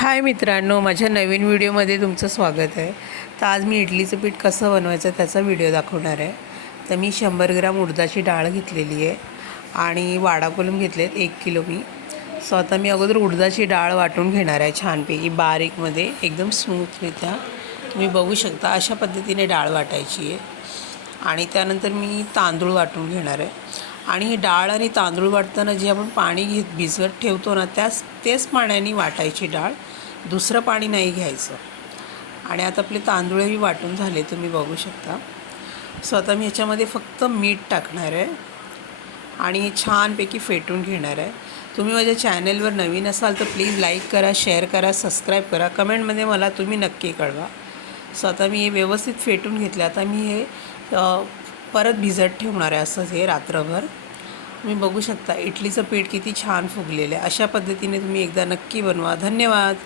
हाय मित्रांनो माझ्या नवीन व्हिडिओमध्ये तुमचं स्वागत आहे. तर आज मी इडलीचं पीठ कसं बनवायचं त्याचा व्हिडिओ दाखवणार आहे. तर मी शंभर ग्राम उडदाची डाळ घेतलेली आहे आणि वाडा कोलम घेतलेत एक किलो मी. सो आता मी अगोदर उडदाची डाळ वाटून घेणार आहे छानपैकी बारीकमध्ये एकदम स्मूथरित्या तुम्ही बघू शकता अशा पद्धतीने डाळ वाटायची आहे. आणि त्यानंतर मी तांदूळ वाटून घेणार आहे. आणि ही डाळ आणि तांदूळ वाटताना जे आपण पाणी घेत भिजवत ठेवतो ना त्याच तेच पाण्याने वाटायची डाळ. दुसरं पाणी नाही घ्यायचं. आणि आता आपले तांदूळही वाटून झाले तुम्ही बघू शकता. सो आता मी ह्याच्यामध्ये फक्त मीठ टाकणार आहे. आणि छानपैकी फेटून घेणार आहे. तुम्ही माझ्या चॅनलवर नवीन असाल तर प्लीज लाईक करा शेअर करा सबस्क्राईब करा. कमेंटमध्ये मला तुम्ही नक्की कळवा. सो आता मी हे व्यवस्थित फेटून घेतलं. आता मी हे परत भिजत ठेवणार आहे असंच हे रात्रभर. तुम्ही बघू शकता इडलीचं पीठ किती छान फुगलेलं आहे. अशा पद्धतीने तुम्ही एकदा नक्की बनवा. धन्यवाद.